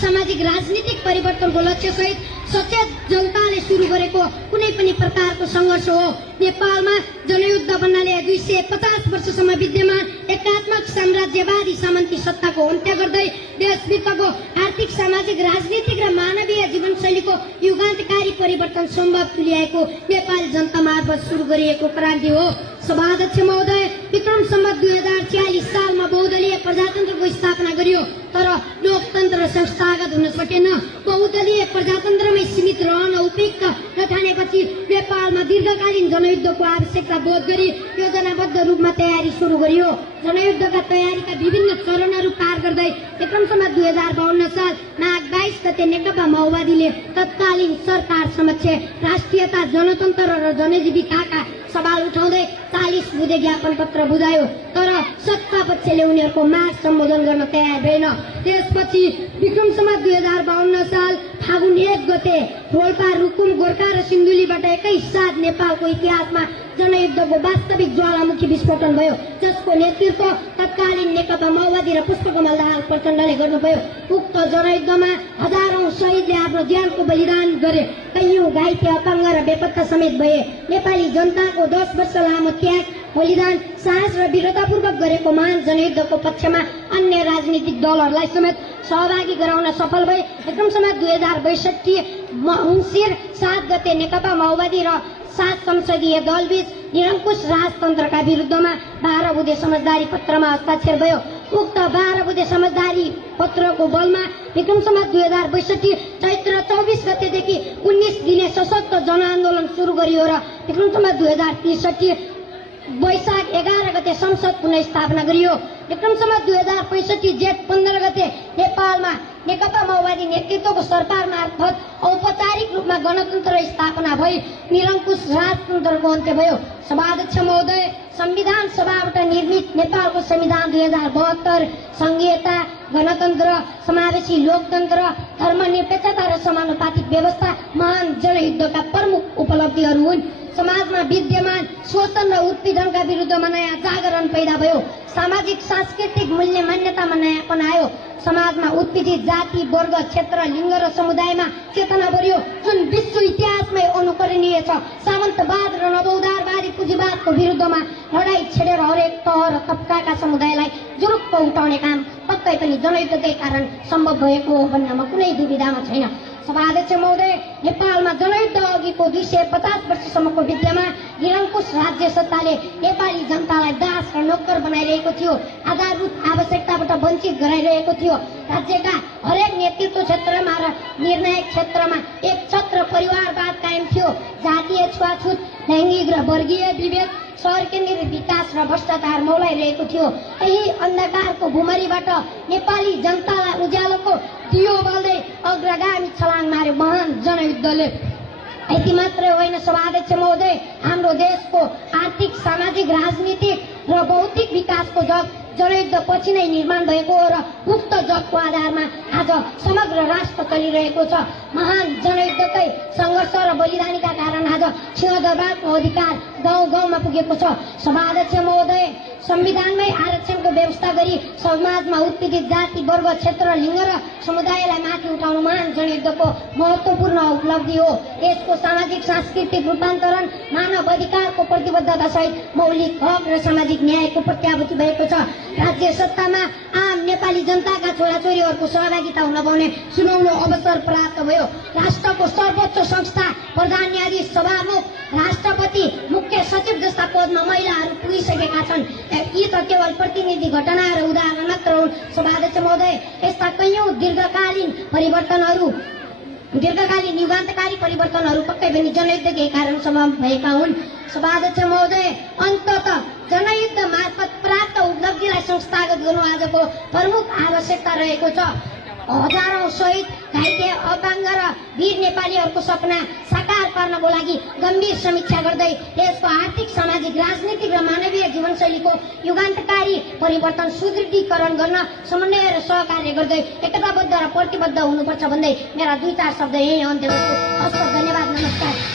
सामाजिक राजनीतिक परिवर्तनको लक्ष्यसहित सचेत जनताले सुरु गरेको कुनै पनि प्रकारको सङ्घर्ष हो। नेपालमा जनयुद्ध भन्नाले 250 वर्षसम्म विद्यमान एकात्मक साम्राज्यवादी सामन्ती सत्ताको अन्त्य गर्दै देशभित्रको आर्थिक सामाजिक राजनीतिक र मानवीय जीवनशैलीको युगान्तकारी परिवर्तन सम्भव तुल्याएको नेपाली जनता मार्फत सुरु गरिएको क्रान्ति हो। सभाध्यक्ष महोदय, विक्रम सम्वत 2046 सालमा बहुदलीय प्रजातन्त्रको स्थापना गरियो, तर लोकतन्त्र संस्थागत हुन सकेन। बहुदलीय प्रजातन्त्रमै सीमित रहन उपयुक्त नठानेपछि नेपालमा दीर्घकालीन जनयुद्धको आवश्यकता बोध गरी योजनाबद्ध रूपमा तयारी सुरु गरियो। जनयुद्धका तयारीका विभिन्न चरणहरू पार गर्दै विक्रम सम्वत 2052 साल माघ 22 गते नेकपा माओवादीले तत्कालीन सरकार समक्ष राष्ट्रियता, जनतन्त्र र जनजीविकाका सवाल उठाउँदै 40 बुँदे ज्ञापन पत्र बुझायो, तर सत्ता पक्षले उनीहरूको माग सम्बोधन गर्न तयार भएन। त्यसपछि विक्रम सम्वत 2052 साल फागुन 1 गते रोल्पा, रुकुम, गोर्खा र सिन्धुलीबाट एकैसाथ नेपालको इतिहासमा जनयुद्धको वास्तविक ज्वालामुखी विस्फोटन भयो, जसको नेतृत्व तत्कालीन नेकपा माओवादी र पुष्पकमल दाहाल प्रचण्डले गर्नुभयो। उक्त जनयुद्धमा हजारौं शहीदले आफ्नो ज्यानको बलिदान गरे, कैयौं घाइते, अपाङ्ग र बेपत्ता समेत भए। नेपाली जनताको 10 वर्ष लामो त्याग, बलिदान, साहस र वीरतापूर्वक गरेको महान जनयुद्धको पक्षमा अन्य राजनीतिक दलहरूलाई समेत सहभागी गराउन सफल भए। विक्रम सम्वत 2062 मङ्सिर 7 गते नेकपा माओवादी र 7 संसदीय दलबीच निरङ्कुश राजतन्त्रका विरुद्धमा 12 बुँदे समझदारी पत्रमा हस्ताक्षर भयो। उक्त 12 बुँदे समझदारी पत्रको बलमा विक्रम सम्वत 2062 चैत्र 24 गतेदेखि 19 दिने सशक्त जनआन्दोलन सुरु गरियो र विक्रम सम्वत 2063 वैशाख 11 गते संसद पुनः स्थापना गरियो। विक्रम सम्वत 2065 जेठ 15 गते नेपालमा नेकपा माओवादी नेतृत्वको सरकार मार्फत औपचारिक रूपमा गणतन्त्र स्थापना भई निरङ्कुश राजतन्त्रको अन्त्य भयो। सभाध्यक्ष महोदय, संविधान सभाबाट निर्मित नेपालको संविधान 2072 संघीयता, गणतन्त्र, समावेशी लोकतन्त्र, धर्मनिरपेक्षता र समानुपातिक व्यवस्था महान जनयुद्धका प्रमुख उपलब्धिहरू हुन्। समाजमा विद्यमान शोषण र उत्पीडनका विरुद्धमा नयाँ जागरण पैदा भयो। सामाजिक सांस्कृतिक मूल्य मान्यतामा नयाँपन आयो। समाजमा उत्पीडित जाति, वर्ग, क्षेत्र, लिङ्ग र समुदायमा चेतना बढ्यो, जुन विश्व इतिहासमै अनुकरणीय छ। सामन्तवाद र नवोदारवादी पुँजीवादको विरुद्धमा लडाईँ छेडेर हरेक तह र तबकाका समुदायलाई जुरुक्क उठाउने काम पक्कै पनि जनयुद्धकै कारण सम्भव भएको हो भन्नमा कुनै दुविधामा छैन। सभाध्यक्ष महोदय, नेपालमा जनयुद्ध अघिको 250 वर्षसम्मको विद्यमान निरङ्कुश राज्य सत्ताले नेपाली जनतालाई दास र नोकर बनाइरहेको थियो, आधारभूत आवश्यकताबाट वञ्चित गराइरहेको थियो। राज्यका हरेक नेतृत्व क्षेत्रमा र निर्णायक क्षेत्रमा एक छत्र परिवारवाद कायम थियो। जातीय छुवाछुत, लैङ्गिक र वर्गीय विभेद, शहर केन्द्रित विकास र भ्रष्टाचार मौलाइरहेको थियो। यही अन्धकारको भुमरीबाट नेपाली जनतालाई उज्यालोको दियो बल्दै अग्रगामी छलाङ मार्यो महान जनयुद्धले। यति मात्रै होइन सभाध्यक्ष महोदय, हाम्रो देशको आर्थिक, सामाजिक, राजनीतिक र भौतिक विकासको जग जनयुद्ध पछि नै निर्माण भएको हो र उक्त जगको आधारमा आज समग्र राष्ट्र चलिरहेको छ। महान जनयुद्धकै सङ्घर्ष र बलिदानीका कारण आज सिंहदरबारको अधिकार गाउँ गाउँमा पुगेको छ। सभाध्यक्ष महोदय, संविधानमै आरक्षणको व्यवस्था गरी समाजमा उत्पीडित जाति, वर्ग, क्षेत्र, लिङ्ग र समुदायलाई माथि उठाउनु महान जनयुद्धको महत्त्वपूर्ण उपलब्धि हो। यसको सामाजिक सांस्कृतिक रूपान्तरण मानव अधिकारको प्रतिबद्धतासहित मौलिक हक र सामाजिक न्यायको प्रत्याभूति भएको छ। राज्य सत्तामा आम नेपाली जनताका छोराछोरीहरूको सहभागिता हुन पाउने सुनौलो अवसर प्राप्त भयो। राष्ट्रको सर्वोच्च संस्था, प्रधान न्यायाधीश, सभामुख, राष्ट्रपति, मुख्य सचिव जस्ता पदमा महिलाहरू पुगिसकेका छन्। यी त केवल प्रतिनिधि घटना र उदाहरण मात्र हुन्। सभाध्यक्ष महोदय, यस्ता कैयौं दीर्घकालीन युगान्तकारी परिवर्तनहरू पक्कै पनि जनयुद्धकै कारण सम्भव भएका हुन्। सभाध्यक्ष महोदय, अन्ततः जनयुद्ध मार्फत प्राप्त उपलब्धिलाई संस्थागत गर्नु आजको प्रमुख आवश्यकता रहेको छ। हजारौं शहीद, घाइते, अपाङ्ग र वीर नेपालीहरूको सपना साकार पार्नको लागि गम्भीर समीक्षा गर्दै देशको आर्थिक, सामाजिक, राजनीतिक र मानवीय जीवनशैलीको युगान्तकारी परिवर्तन सुदृढीकरण गर्न समन्वय र सहकार्य गर्दै एकताबद्ध र प्रतिबद्ध हुनुपर्छ भन्दै मेरा 2-4 शब्द यही अन्त्य गर्छु। हस्त, धन्यवाद, नमस्कार।